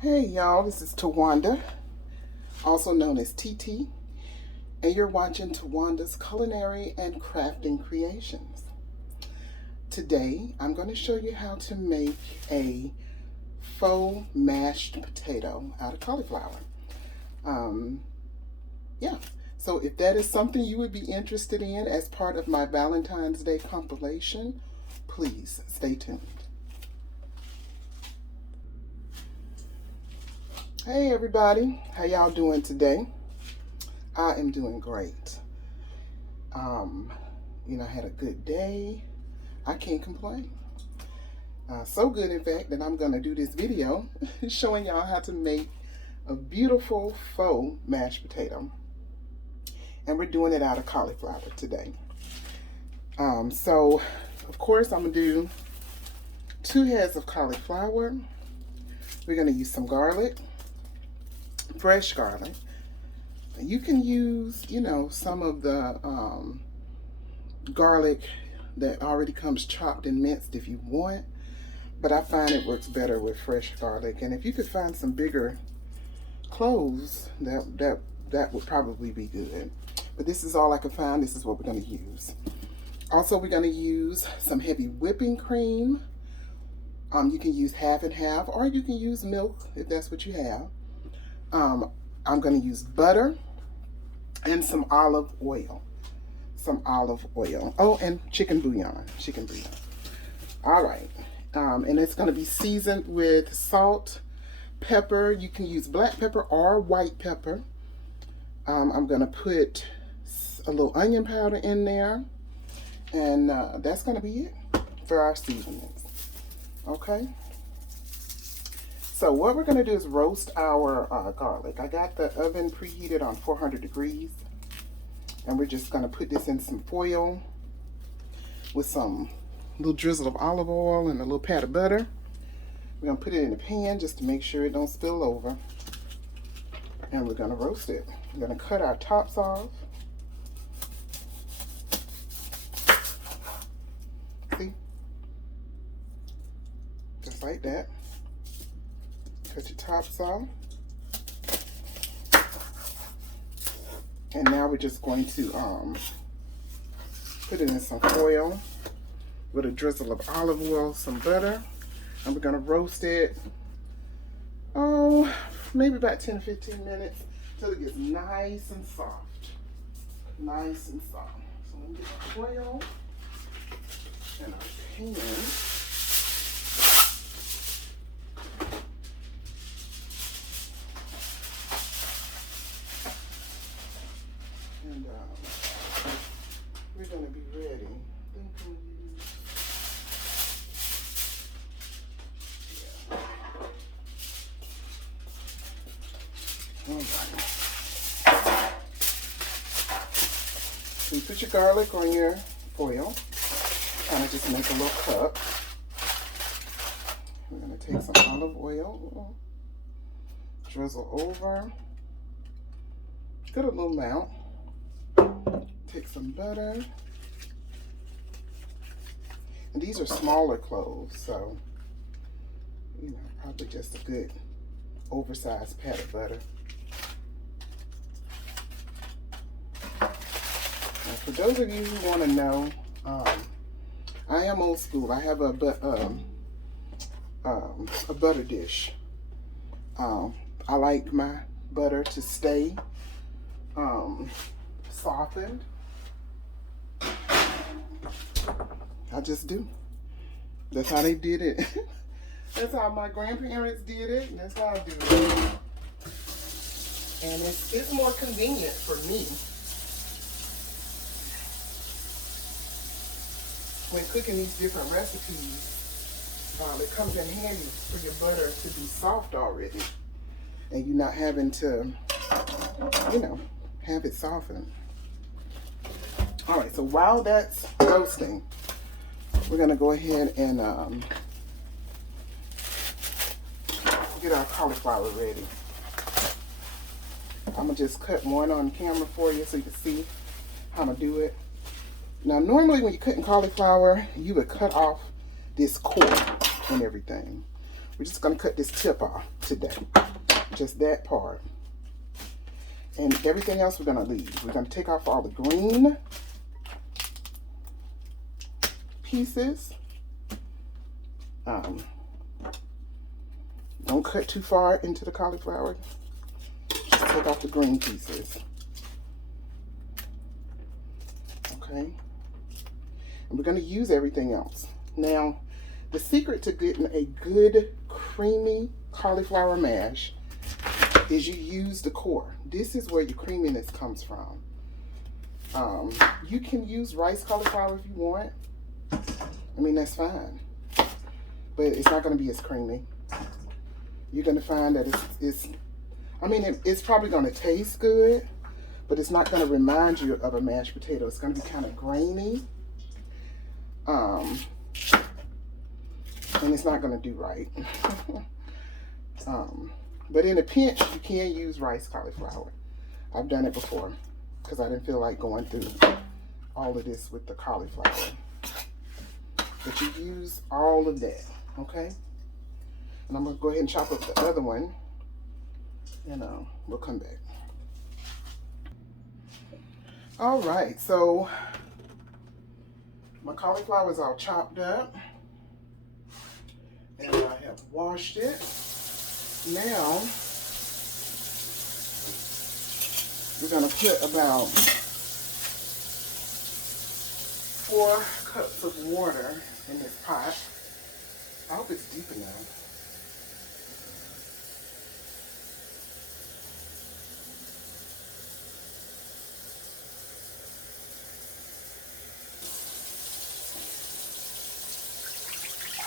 Hey y'all, this is Tawanda, also known as TT, and you're watching Tawanda's Culinary and Crafting Creations. Today, I'm going to show you how to make a faux mashed potato out of cauliflower. Yeah, so if that is something you would be interested in as part of my Valentine's Day compilation, please stay tuned. Hey everybody, how y'all doing today? I am doing great. I had a good day. I can't complain. So good, in fact, that I'm going to do this video showing y'all how to make a beautiful faux mashed potato. And we're doing it out of cauliflower today. So, of course, I'm going to do 2 heads of cauliflower. We're going to use some garlic, fresh garlic. You can use, some of the garlic that already comes chopped and minced if you want, but I find it works better with fresh garlic. And if you could find some bigger cloves, that would probably be good. But this is all I could find. This is what we're going to use. Also, we're going to use some heavy whipping cream. You can use half and half, or you can use milk if that's what you have. I'm going to use butter and some olive oil. Oh, and chicken bouillon. All right. And it's going to be seasoned with salt, pepper. You can use black pepper or white pepper. I'm going to put a little onion powder in there. And that's going to be it for our seasonings. Okay. So what we're going to do is roast our garlic. I got the oven preheated on 400 degrees. And we're just going to put this in some foil with some little drizzle of olive oil and a little pat of butter. We're going to put it in a pan just to make sure it don't spill over. And we're going to roast it. We're going to cut our tops off. See? Just like that. Cut your tops off. And now we're just going to put it in some foil with a drizzle of olive oil, some butter, and we're going to roast it, maybe about 10 or 15 minutes until it gets nice and soft. Nice and soft. So let me get our oil and our pan. And we're going to be ready. All right. So you put your garlic on your foil. Kind of just make a little cup. We're going to take some olive oil, drizzle over. Get a little amount. Take some butter. And these are smaller cloves, so, probably just a good oversized pat of butter. Now, for those of you who want to know, I am old school. I have a butter dish. I like my butter to stay softened. I just do. That's how they did it. That's how my grandparents did it, and that's how I do it. And it's more convenient for me when cooking these different recipes. It comes in handy for your butter to be soft already, and you're not having to, have it softened. All right, so while that's roasting, we're going to go ahead and get our cauliflower ready. I'm going to just cut one on camera for you so you can see how I'm going to do it. Now, normally when you're cutting cauliflower, you would cut off this core and everything. We're just going to cut this tip off today. Just that part. And everything else we're going to leave. We're going to take off all the green pieces. Don't cut too far into the cauliflower. Just take off the green pieces. Okay. And we're going to use everything else. Now, the secret to getting a good creamy cauliflower mash is you use the core. This is where your creaminess comes from. You can use rice cauliflower if you want. I mean, that's fine. But it's not going to be as creamy. You're going to find that it's probably going to taste good, but it's not going to remind you of a mashed potato. It's going to be kind of grainy. And it's not going to do right. But in a pinch, you can use rice cauliflower. I've done it before because I didn't feel like going through all of this with the cauliflower. But you use all of that, okay? And I'm going to go ahead and chop up the other one, and we'll come back. All right, so my cauliflower is all chopped up, and I have washed it. Now, we're going to put about 4 cups of water in this pot. I hope it's deep enough.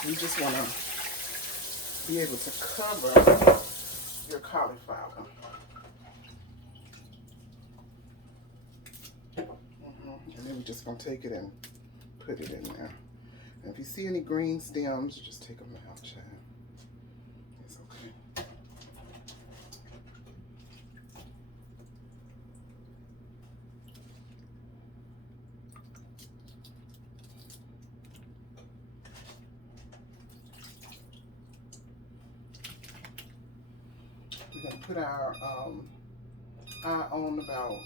You just want to be able to cover your cauliflower. And then we're just going to take it and put it in there. And if you see any green stems, just take them out, child. It's okay. We're going to put our eye on about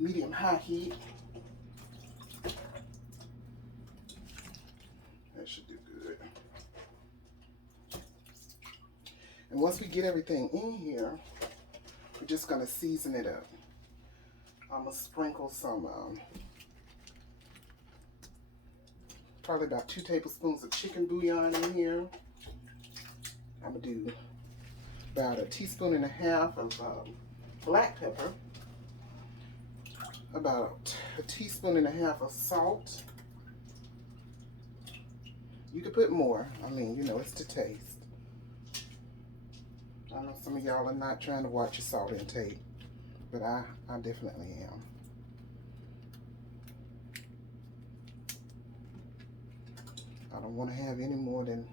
medium-high heat. That should do good. And once we get everything in here, we're just going to season it up. I'm going to sprinkle some, probably about 2 tablespoons of chicken bouillon in here. I'm going to do about 1.5 teaspoons of black pepper, about 1.5 teaspoons of salt. You could put more. I mean, you know, it's to taste. I know some of y'all are not trying to watch your salt intake, but I definitely am. I don't want to have any more than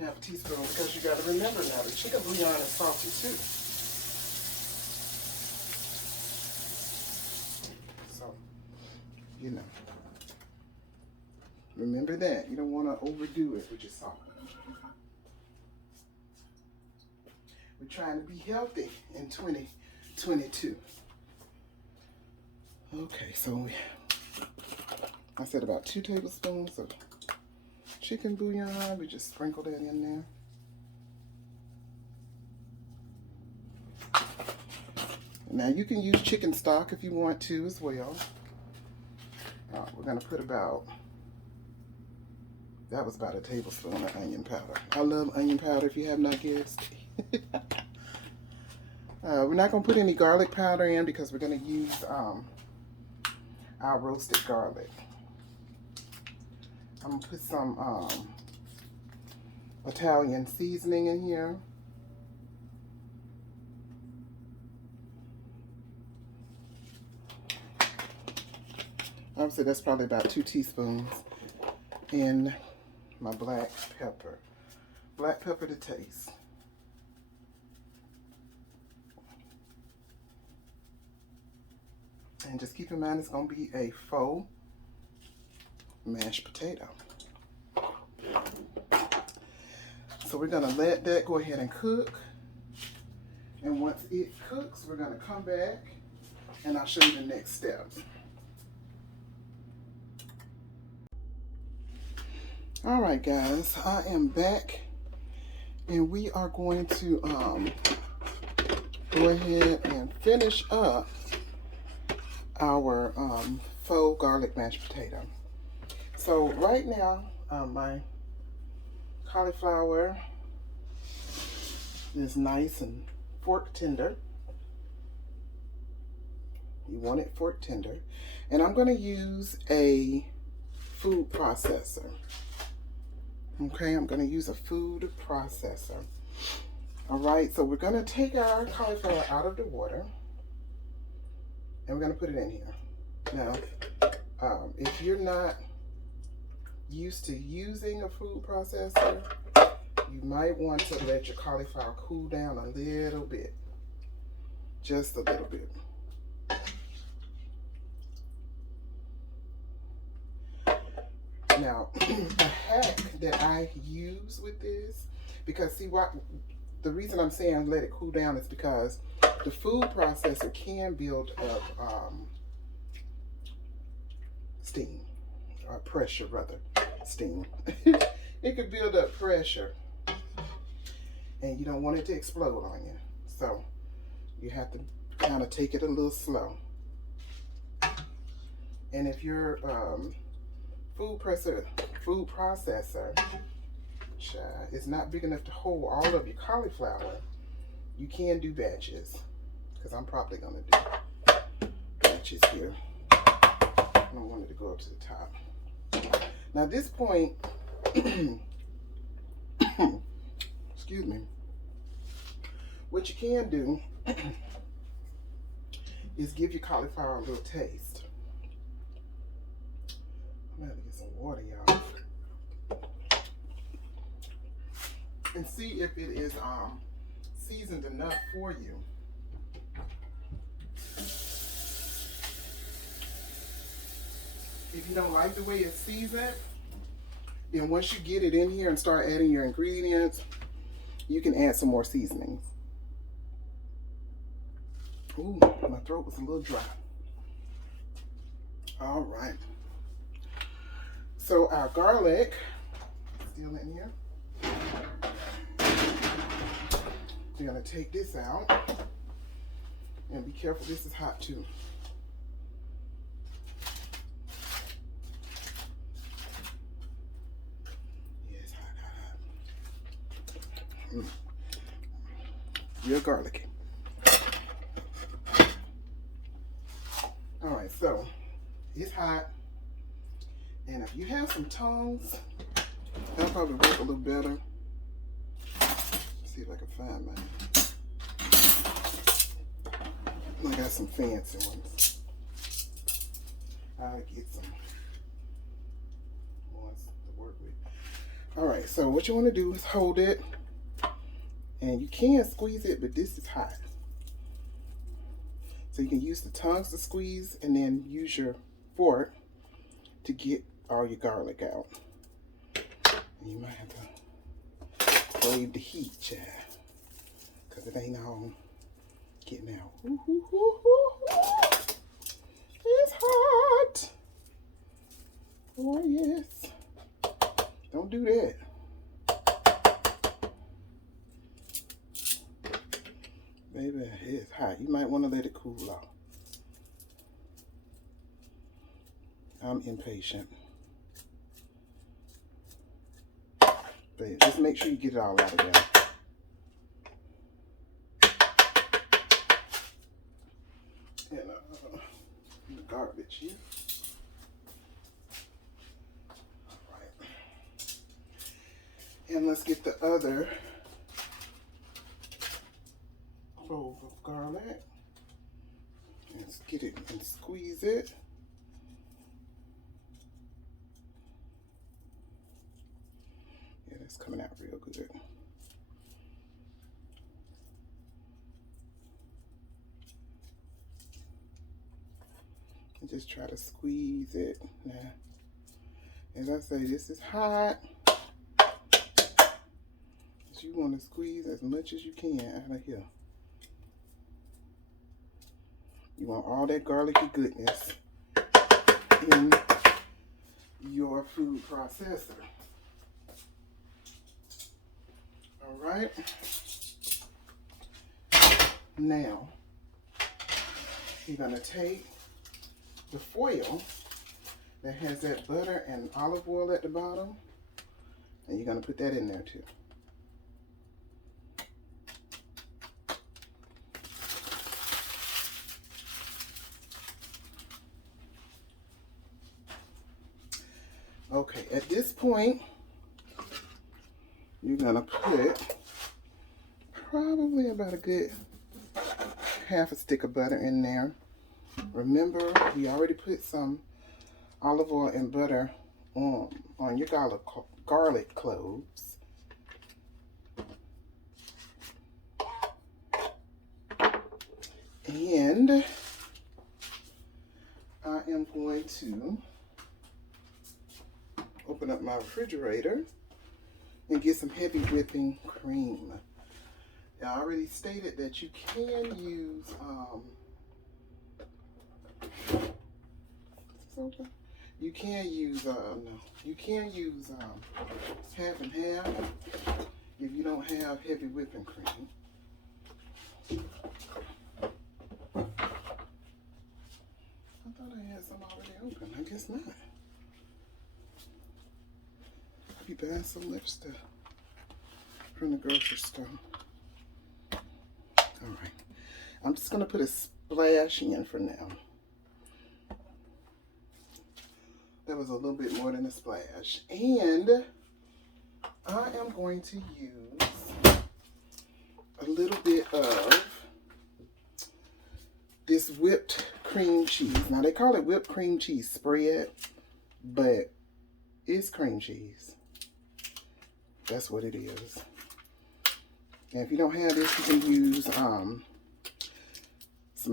1/2 teaspoon because you got to remember now, the chicken bouillon is salty too. So, you know, remember that. You don't want to overdo it with your salt. We're trying to be healthy in 2022. Okay, so I said about 2 tablespoons of chicken bouillon. We just sprinkle that in there. Now you can use chicken stock if you want to as well. We're going to put about, that was about 1 tablespoon of onion powder. I love onion powder if you have not guessed. We're not going to put any garlic powder in because we're going to use our roasted garlic. I'm going to put some Italian seasoning in here. I would say that's probably about 2 teaspoons. And my black pepper. Black pepper to taste. And just keep in mind it's going to be a faux mashed potato. So we're gonna let that go ahead and cook. And once it cooks, we're gonna come back and I'll show you the next step. All right, guys, I am back and we are going to go ahead and finish up our faux garlic mashed potato. So right now, my cauliflower is nice and fork tender. You want it fork tender. And I'm going to use a food processor. Okay, I'm going to use a food processor. All right, so we're going to take our cauliflower out of the water and we're going to put it in here. Now, if you're not used to using a food processor, you might want to let your cauliflower cool down a little bit. Just a little bit. Now, a hack that I use with this, because see what the reason I'm saying let it cool down is because the food processor can build up steam, or pressure rather, steam. It could build up pressure and you don't want it to explode on you. So you have to kind of take it a little slow. And if your food processor is not big enough to hold all of your cauliflower, you can do batches, because I'm probably going to do batches here. I don't want it to go up to the top. Now at this point, excuse me, what you can do is give your cauliflower a little taste. I'm gonna have to get some water, y'all, and see if it is seasoned enough for you. If you don't like the way it's seasoned, then once you get it in here and start adding your ingredients, you can add some more seasonings. Ooh, my throat was a little dry. All right. So our garlic, still in here. We're gonna take this out. And be careful, this is hot too. Yeah, it's hot. Real garlicky. All right, so it's hot. And if you have some tongs, that'll probably work a little better. Let's see if I can find mine. I got some fancy ones. I'll get some ones to work with. All right, so what you want to do is hold it, and you can squeeze it, but this is hot. So you can use the tongs to squeeze, and then use your fork to get all your garlic out. And you might have to brave the heat, child, because it ain't all getting out. Ooh, ooh, ooh, ooh, ooh. It's hot. Oh, yes. Don't do that. Baby, it's hot. You might want to let it cool off. I'm impatient. But just make sure you get it all out of there. And the garbage here. All right. And let's get the other clove of garlic. Let's get it and squeeze it. Yeah, that's coming out real good. And just try to squeeze it. Now, as I say, this is hot. But you want to squeeze as much as you can out of here. You want all that garlicky goodness in your food processor. All right. Now, you're going to take the foil that has that butter and olive oil at the bottom, and you're going to put that in there too. Okay, at this point, you're going to put probably about a good half a stick of butter in there. Remember, we already put some olive oil and butter on your garlic cloves. And I am going to open up my refrigerator and get some heavy whipping cream. I already stated that you can use half and half if you don't have heavy whipping cream. I thought I had some already open. I guess not. I be buying so much stuff from the grocery store. Alright. I'm just going to put a splash in for now. That was a little bit more than a splash. And I am going to use a little bit of this whipped cream cheese. Now, they call it whipped cream cheese spread, but it's cream cheese. That's what it is. And if you don't have this, you can use some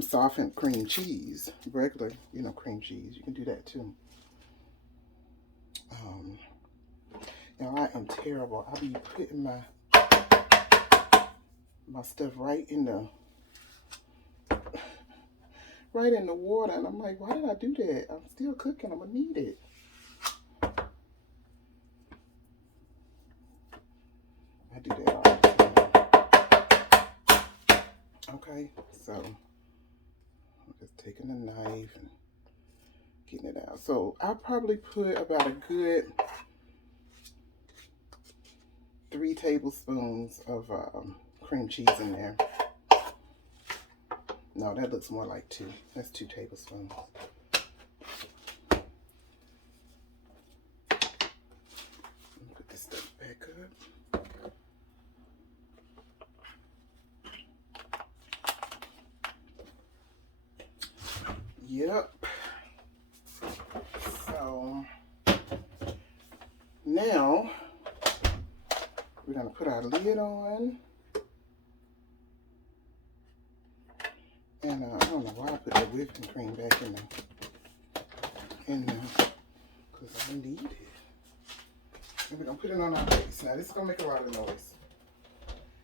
softened cream cheese. Regular, cream cheese. You can do that too. Now, I am terrible. I be putting my stuff right in the water, and I'm like, why did I do that? I'm still cooking. I'm gonna need it. I do that all the time. Okay, so I'm just taking a knife and getting it out. So I'll probably put about a good 3 tablespoons of cream cheese in there. No, that looks more like 2. That's 2 tablespoons. Put this stuff back up. Yep. So now we're gonna put our lid on. And I don't know why I put that whipping cream back in there, because I need it. And we're gonna put it on our base. Now this is gonna make a lot of noise.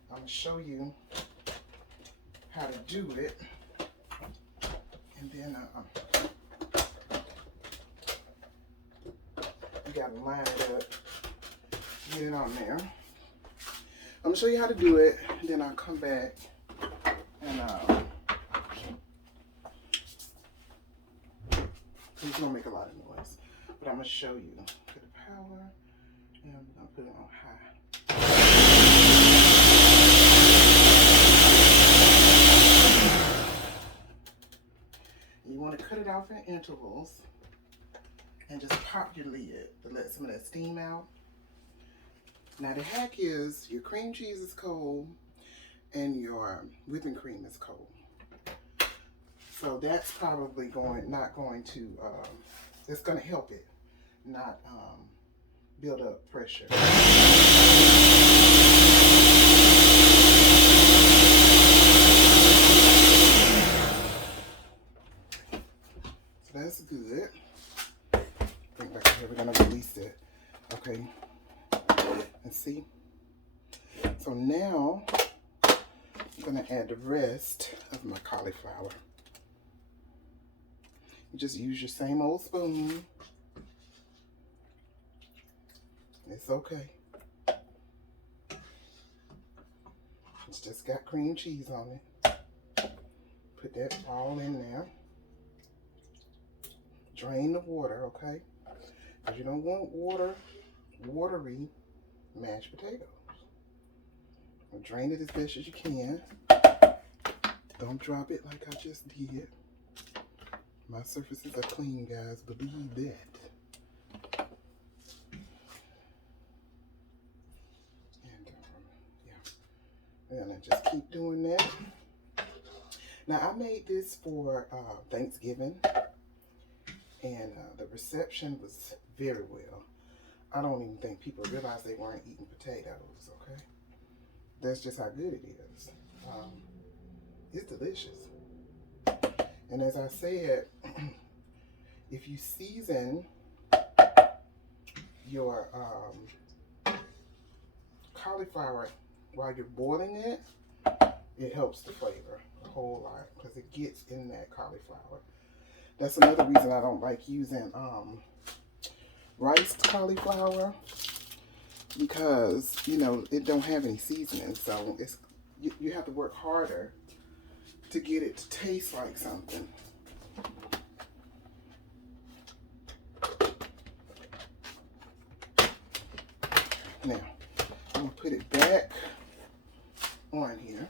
I'm gonna show you how to do it, and then you gotta line it up, get it on there. I'm gonna show you how to do it, and then I'll come back and it's gonna make a lot of noise, but I'm gonna show you. Put the power, and I'm gonna put it on high. You want to cut it off in intervals, and just pop your lid to let some of that steam out. Now the hack is your cream cheese is cold, and your whipping cream is cold. So that's probably not going to, it's going to help it not build up pressure. So that's good. Bring it back here, we're going to release it. Okay, and see? So now I'm going to add the rest of my cauliflower. You just use your same old spoon. It's okay. It's just got cream cheese on it. Put that all in there. Drain the water, okay? Because you don't want watery mashed potatoes. Drain it as best as you can. Don't drop it like I just did. My surfaces are clean, guys. Believe that. And yeah, and I just keep doing that. Now I made this for Thanksgiving, and the reception was very well. I don't even think people realized they weren't eating potatoes. Okay, that's just how good it is. It's delicious. And as I said, if you season your cauliflower while you're boiling it, it helps the flavor a whole lot because it gets in that cauliflower. That's another reason I don't like using riced cauliflower, because you know it don't have any seasoning, so it's you have to work harder to get it to taste like something. Now I'm gonna put it back on here.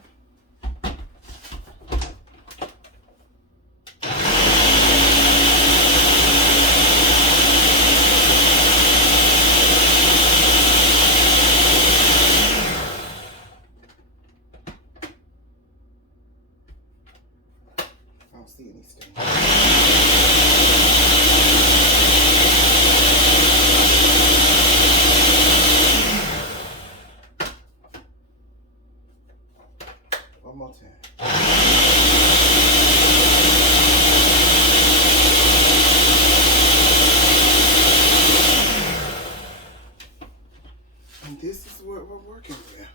I don't see any stains. One more time. And this is what we're working with.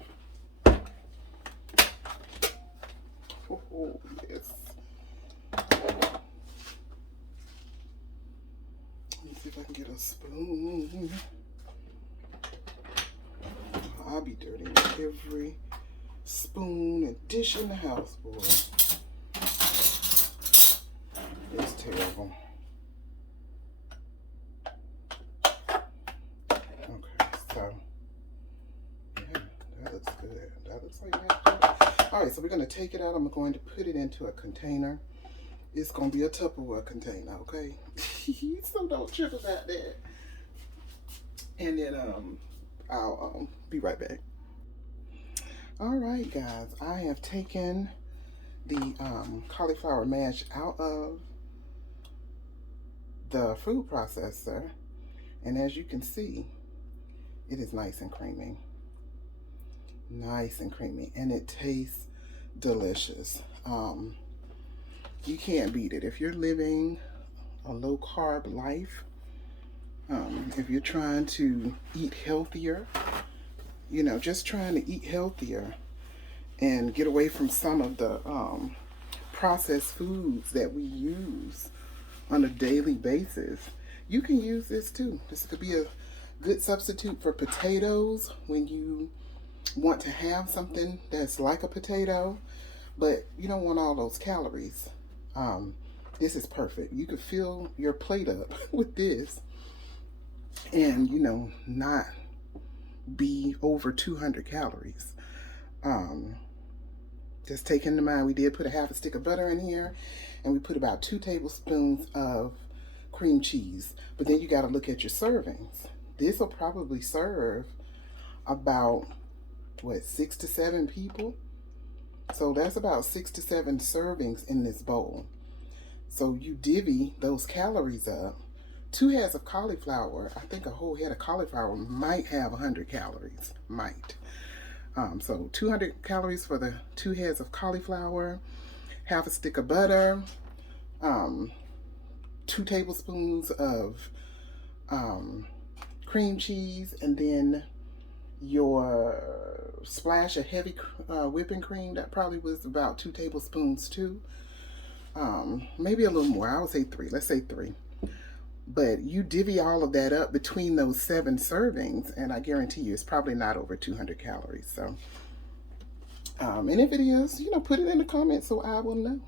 Oh, yes. Let me see if I can get a spoon. I'll be dirtying every spoon and dish in the house, boy. It's terrible. Okay, so yeah, that looks good. That looks like that. All right, so we're gonna take it out. I'm going to put it into a container. It's gonna be a Tupperware container, okay? So don't trip about that. And then I'll be right back. All right, guys, I have taken the cauliflower mash out of the food processor, and as you can see, it is nice and creamy. Nice and creamy, and it tastes delicious. You can't beat it. If you're living a low carb life, if you're trying to eat healthier, you know, just trying to eat healthier and get away from some of the processed foods that we use on a daily basis, you can use this too. This could be a good substitute for potatoes when you want to have something that's like a potato, but you don't want all those calories. This is perfect. You could fill your plate up with this and, you know, not be over 200 calories. Just take into mind, we did put a half a stick of butter in here, and we put about 2 tablespoons of cream cheese. But then you got to look at your servings. This will probably serve about, what, 6 to 7 people? So that's about 6 to 7 servings in this bowl. So you divvy those calories up. 2 heads of cauliflower, I think a whole head of cauliflower might have 100 calories, might. So 200 calories for the 2 heads of cauliflower, half a stick of butter, 2 tablespoons of cream cheese, and then your splash of heavy whipping cream. That probably was about 2 tablespoons too. Maybe a little more. I would say 3. Let's say 3. But you divvy all of that up between those 7 servings, and I guarantee you it's probably not over 200 calories. So, and if it is, put it in the comments so I will know.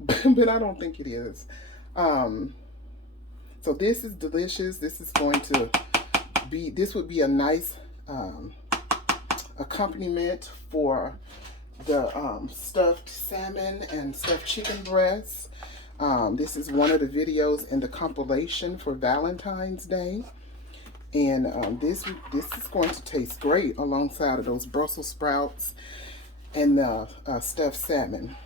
But I don't think it is. So this is delicious. This is going to be, this would be a nice accompaniment for the stuffed salmon and stuffed chicken breasts. This is one of the videos in the compilation for Valentine's Day. And this is going to taste great alongside of those Brussels sprouts and the stuffed salmon.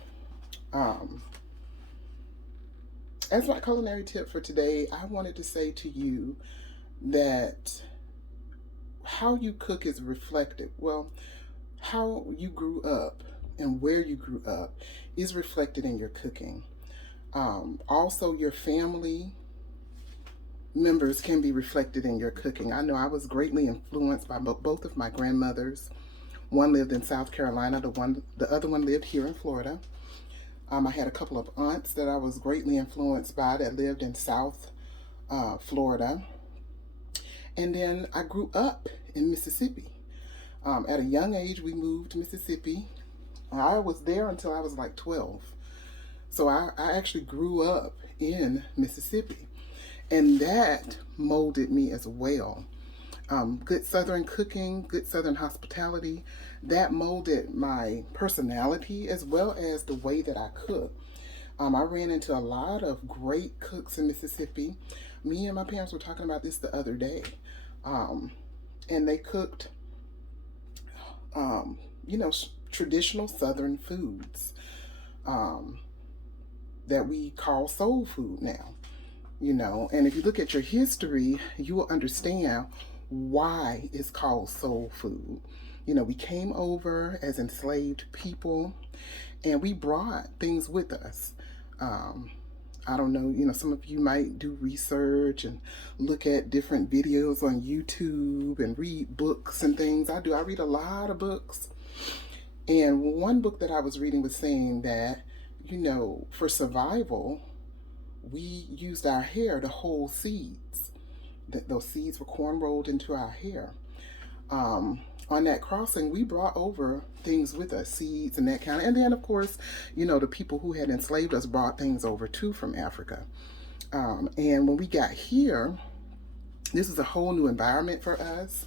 As my culinary tip for today, I wanted to say to you that how you cook is reflected. Well, how you grew up and where you grew up is reflected in your cooking. Also, your family members can be reflected in your cooking. I know I was greatly influenced by both of my grandmothers. One lived in South Carolina, the other one lived here in Florida. I had a couple of aunts that I was greatly influenced by that lived in South Florida. And then I grew up in Mississippi. At a young age, we moved to Mississippi. I was there until I was like 12. So I actually grew up in Mississippi. And that molded me as well. Good Southern cooking, good Southern hospitality, that molded my personality as well as the way that I cook. I ran into a lot of great cooks in Mississippi. Me and my parents were talking about this the other day. And they cooked, traditional Southern foods that we call soul food now. And if you look at your history, you will understand why it's called soul food. We came over as enslaved people and we brought things with us. I don't know, some of you might do research and look at different videos on YouTube and read books and things. I do. I read a lot of books. And one book that I was reading was saying that, for survival, we used our hair to hold seeds. Those seeds were corn rolled into our hair. On that crossing, we brought over things with us, seeds and that kind of, and then of course, the people who had enslaved us brought things over too from Africa. And when we got here, this is a whole new environment for us.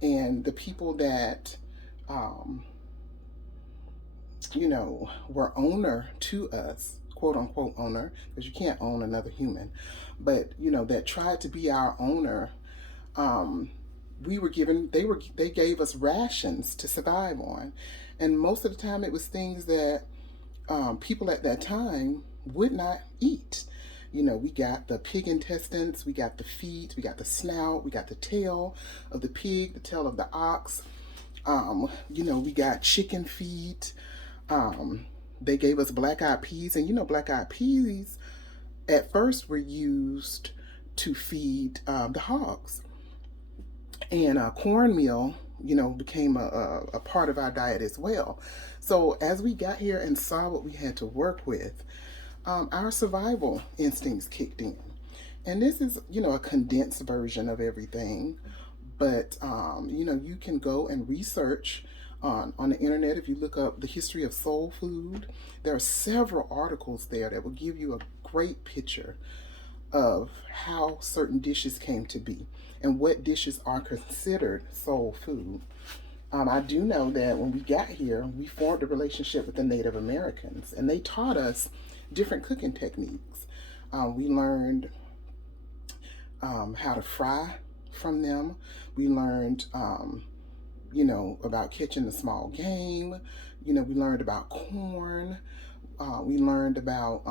And the people that, were owner to us, quote unquote owner, because you can't own another human, but that tried to be our owner, they gave us rations to survive on. And most of the time it was things that people at that time would not eat. We got the pig intestines, we got the feet, we got the snout, we got the tail of the pig, the tail of the ox. We got chicken feet. They gave us black-eyed peas, and black-eyed peas at first were used to feed the hogs. And cornmeal, became a part of our diet as well. So as we got here and saw what we had to work with, our survival instincts kicked in. And this is, a condensed version of everything. But, you can go and research on the internet. If you look up the history of soul food, there are several articles there that will give you a great picture of how certain dishes came to be and what dishes are considered soul food. I do know that when we got here, we formed a relationship with the Native Americans, and they taught us different cooking techniques. We learned how to fry from them. We learned, about catching the small game. We learned about corn. We learned about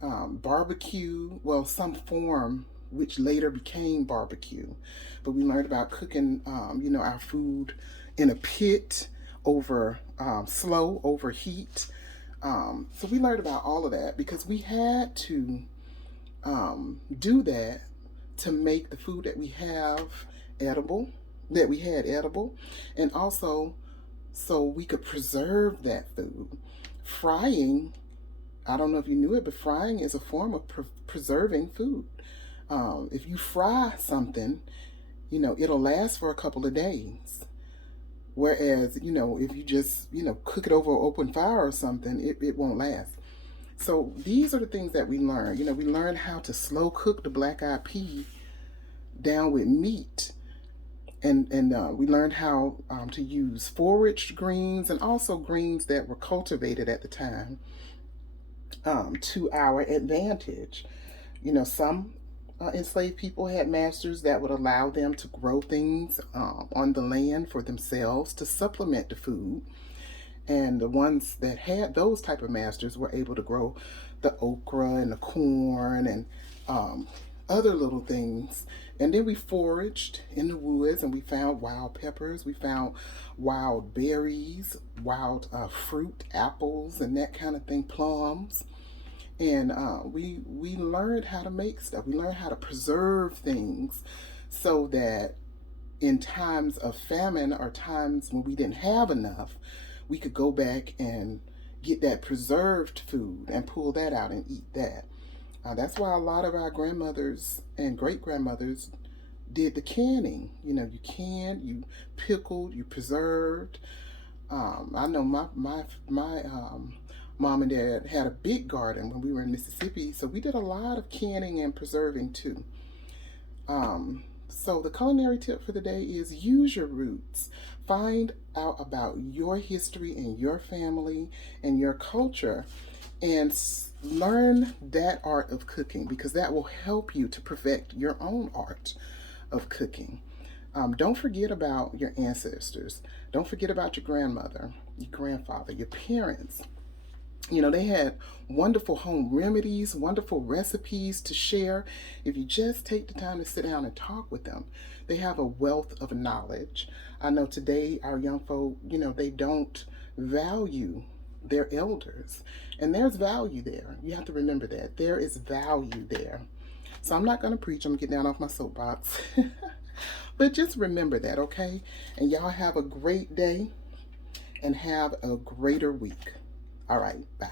barbecue. Well, some form which later became barbecue. But we learned about cooking, our food in a pit over heat. So we learned about all of that because we had to do that to make the food that we have edible, that we had edible, and also so we could preserve that food. Frying, I don't know if you knew it, but frying is a form of preserving food. If you fry something, it'll last for a couple of days. Whereas, if you just, cook it over an open fire or something, it won't last. So these are the things that we learn. We learn how to slow cook the black-eyed pea down with meat. And we learned how to use foraged greens and also greens that were cultivated at the time to our advantage. Some enslaved people had masters that would allow them to grow things on the land for themselves to supplement the food. And the ones that had those type of masters were able to grow the okra and the corn and other little things. And then we foraged in the woods and we found wild peppers, we found wild berries, wild fruit, apples, and that kind of thing, plums. And we learned how to make stuff. We learned how to preserve things so that in times of famine or times when we didn't have enough, we could go back and get that preserved food and pull that out and eat that. That's why a lot of our grandmothers and great grandmothers did the canning. You canned, you pickled, you preserved. I know my mom and dad had a big garden when we were in Mississippi, so we did a lot of canning and preserving too. So the culinary tip for the day is use your roots. Find out about your history and your family and your culture, and learn that art of cooking, because that will help you to perfect your own art of cooking. Don't forget about your ancestors. Don't forget about your grandmother, your grandfather, your parents. They had wonderful home remedies, wonderful recipes to share. If you just take the time to sit down and talk with them, they have a wealth of knowledge. I know today our young folk, they don't value their elders. And there's value there. You have to remember that. There is value there. So I'm not going to preach. I'm going to get down off my soapbox. But just remember that, okay? And y'all have a great day and have a greater week. All right, bye.